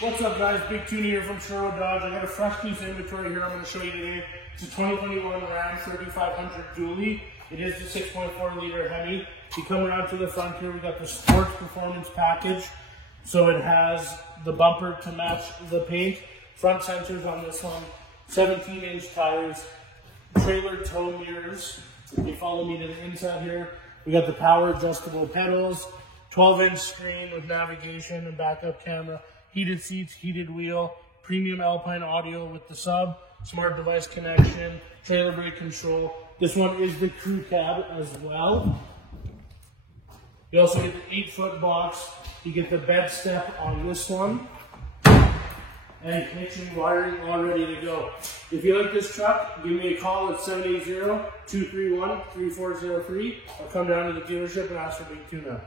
What's up guys, Big Tuna here from Sherwood Dodge. I got a fresh piece of inventory here I'm going to show you today. It's a 2021 Ram 3500 dually. It is the 6.4 liter Hemi. You come around to the front here, we got the Sports Performance package. So it has the bumper to match the paint, front sensors on this one, 17-inch tires, trailer tow mirrors. If you follow me to the inside here, we got the power adjustable pedals, 12-inch screen with navigation and backup camera, heated seats, heated wheel, premium Alpine audio with the sub, smart device connection, trailer brake control. This one is the crew cab as well. You also get the 8-foot box. You get the bed step on this one. And kitchen wiring all ready to go. If you like this truck, give me a call at 780-231-3403 or come down to the dealership and ask for Big Tuna.